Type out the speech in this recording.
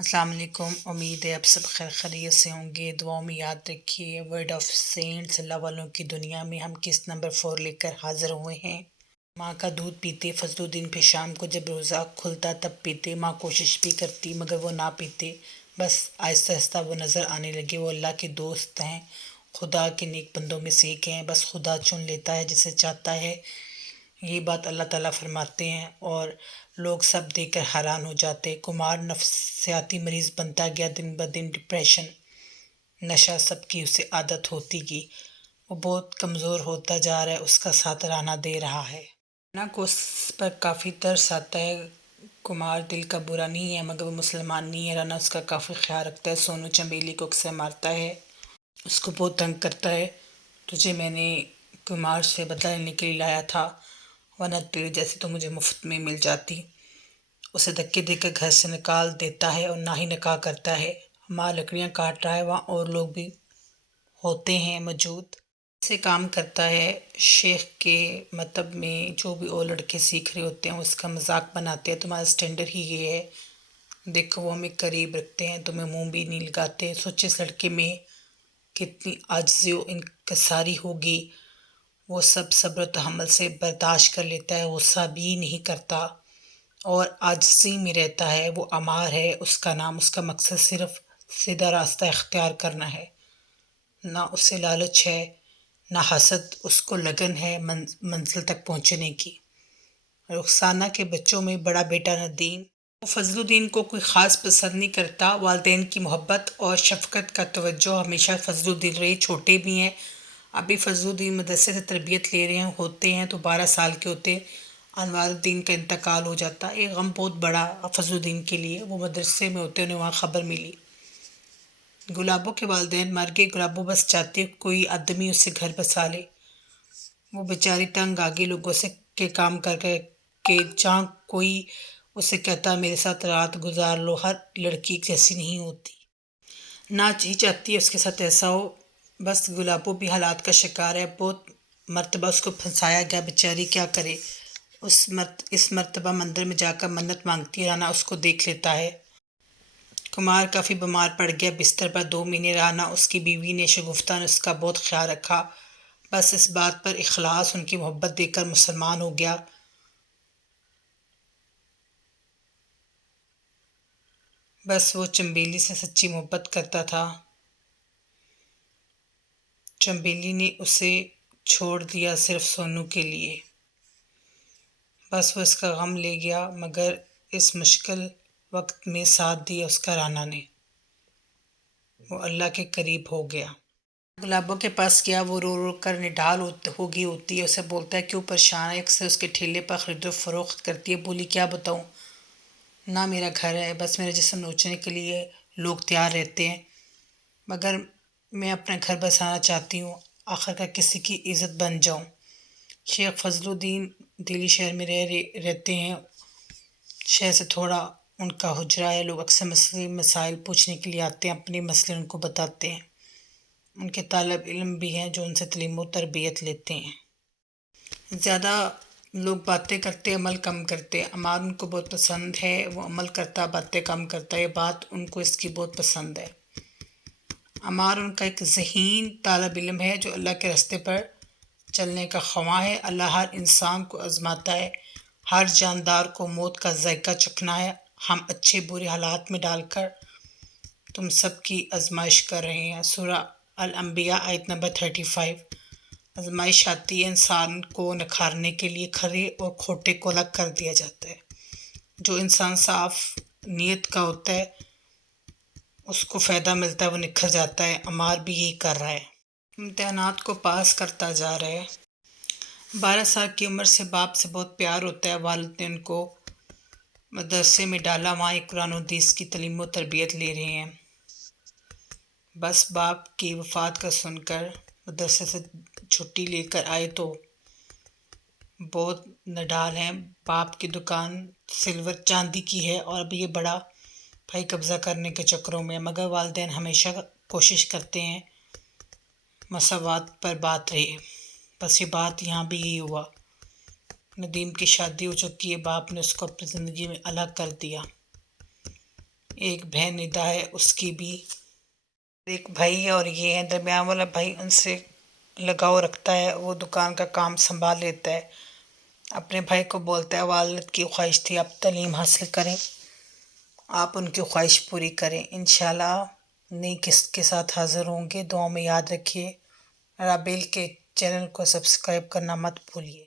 अस्सलाम वालेकुम। उम्मीद है आप सब खैर खैरियत से होंगे। दुआओं में याद रखिए वर्ड ऑफ सेंट्स, अल्लाह वालों की दुनिया में हम किस नंबर 4 लेकर हाजिर हुए हैं। माँ का दूध पीते फजलुद्दीन पे शाम को जब रोज़ा खुलता तब पीते। माँ कोशिश भी करती मगर वो ना पीते। बस आहिस्ता आहिस्ता वो नज़र आने लगे। वो अल्लाह के दोस्त हैं, खुदा के नेक बंदों में से एक हैं। बस खुदा चुन लेता है जिसे चाहता है, ये बात अल्लाह ताला फरमाते हैं और लोग सब देखकर हैरान हो जाते। कुमार नफसियाती मरीज़ बनता गया, दिन ब दिन डिप्रेशन, नशा सबकी उसे आदत होती गई। वो बहुत कमज़ोर होता जा रहा है, उसका साथ राना दे रहा है ना को उस पर काफ़ी तरस आता है। कुमार दिल का बुरा नहीं है मगर वो मुसलमान नहीं है। राना उसका काफ़ी ख्याल रखता है। सोनू चमेली को अक्सर मारता है, उसको बहुत तंग करता है। तुझे मैंने कुमार से बदला लेने के लिए लाया था, वरना तेरे जैसे तो मुझे मुफ्त में मिल जाती। उसे धक्के देकर घर से निकाल देता है और ना ही निकाह करता है। माँ लकड़ियाँ काट रहा है, वहाँ और लोग भी होते हैं मौजूद। से काम करता है। शेख के मतलब में जो भी और लड़के सीख रहे होते हैं उसका मजाक बनाते हैं, तुम्हारा स्टैंडर्ड ही ये है, देखो वो हमें करीब रखते हैं, तुम्हें मुंह भी नहीं लगाते। सोचे इस लड़के में कितनी आजिज़ी व इनकसारी होगी। वो सब सब्र तहम्मुल से बर्दाश्त कर लेता है, गुस्सा भी नहीं करता और आजिज़ी में रहता है। वो अमार है उसका नाम। उसका मकसद सिर्फ सीधा रास्ता इख्तियार करना है। ना उसे लालच है ना हसद, उसको लगन है मंजिल तक पहुंचने की। रुखसाना के बच्चों में बड़ा बेटा नदीम, वो फजलुद्दीन को कोई ख़ास पसंद नहीं करता। वालिदैन की मोहब्बत और शफ़क़त का तवज्जो हमेशा फजलुद्दीन रहे। छोटे भी हैं, अभी फजलुद्दीन मदरसे से तरबियत ले रहे होते हैं तो 12 साल के होते अनवारुद्दीन का इंतकाल हो जाता। एक गम बहुत बड़ा फजलुद्दीन के लिए। वो मदरसे में होते, उन्हें वहाँ ख़बर मिली गुलाबों के वालिदैन मर गए। गुलाबो बस चाहती कोई आदमी उससे घर बसा ले। वो बेचारी तंग आ गई लोगों से के काम कर कर के। जहाँ कोई उसे कहता मेरे साथ रात गुजार लो, हर लड़की जैसी नहीं होती, ना जी चाहती है उसके साथ ऐसा हो। बस गुलाबो भी हालात का शिकार है। बहुत मर्तबा उसको फंसाया गया, बेचारी क्या करे। इस मर्तबा मंदिर में जाकर मन्नत मांगती है, राना उसको देख लेता है। कुमार काफ़ी बीमार पड़ गया, बिस्तर पर 2 महीने रहा ना। उसकी बीवी ने शगुफ्ता ने उसका बहुत ख्याल रखा। बस इस बात पर इखलास उनकी मोहब्बत देखकर मुसलमान हो गया। बस वो चंबेली से सच्ची मोहब्बत करता था। चंबेली ने उसे छोड़ दिया सिर्फ सोनू के लिए। बस वो इसका गम ले गया मगर इस मुश्किल वक्त में साथ दिया उसका राना ने। वो अल्लाह के करीब हो गया। गुलाबों के पास गया, वो रो रो कर निढाल हो गई होती है। उसे बोलता है क्यों परेशान है। अक्सर उसके ठेले पर खरीदो फरोख्त करती है। बोली क्या बताऊँ ना, मेरा घर है, बस मेरे जिस्म नोचने के लिए लोग तैयार रहते हैं मगर मैं अपना घर बसाना चाहती हूँ, आखिरकार किसी की इज़्ज़त बन जाऊँ। शेख फजलुद्दीन दिल्ली शहर में रहते हैं। शहर से थोड़ा उनका हुजरा है। लोग अक्सर मसले मसाइल पूछने के लिए आते हैं, अपने मसले उनको बताते हैं। उनके तालब इल्म भी हैं जो उनसे तालीम व तरबियत लेते हैं। ज़्यादा लोग बातें करते अमल कम करते। अमार उनको बहुत पसंद है, वो अमल करता बातें कम करता। ये बात उनको इसकी बहुत पसंद है। अमार उनका एक ज़हीन तालब इल्म है जो अल्लाह के रास्ते पर चलने का ख्वाह है। अल्लाह हर इंसान को आजमाता है, हर जानदार को मौत का जायका चखना है। हम अच्छे बुरे हालात में डालकर तुम सब की आजमाइश कर रहे हैं। सूरह अल अंबिया आयत नंबर 35। आजमाइश आती है इंसान को निखारने के लिए। खरे और खोटे को अलग कर दिया जाता है। जो इंसान साफ नीयत का होता है उसको फ़ायदा मिलता है, वो निखर जाता है। अमार भी यही कर रहा है, इम्तहानात को पास करता जा रहा है। 12 साल की उम्र से बाप से बहुत प्यार होता है। वालिद ने उनको मदरसे में डाला, वहाँ एक कुरान और हदीस की तालीम व तरबियत ले रहे हैं। बस बाप की वफ़ात का सुनकर मदरसे से छुट्टी लेकर आए तो बहुत नडाल हैं। बाप की दुकान सिल्वर चांदी की है और अब ये बड़ा भाई कब्ज़ा करने के चक्करों में। मगर वालिदैन हमेशा कोशिश करते हैं मसावात पर बात रहे। बस ये बात यहाँ भी यही हुआ। नदीम की शादी हो चुकी है, बाप ने उसको अपनी ज़िंदगी में अलग कर दिया। ایک بہن ندا ہے اس کی بھی، ایک بھائی ہے، اور یہ ہے درمیان والا بھائی، ان سے لگاؤ رکھتا ہے، وہ دکان کا کام سنبھال لیتا ہے، اپنے بھائی کو بولتا ہے والد کی خواہش تھی آپ تعلیم حاصل کریں، آپ ان کی خواہش پوری کریں، انشاءاللہ نئی قسط کے ساتھ حاضر ہوں گے، دعاؤں میں یاد رکھیے، رابیل کے چینل کو سبسکرائب کرنا مت بھولیے۔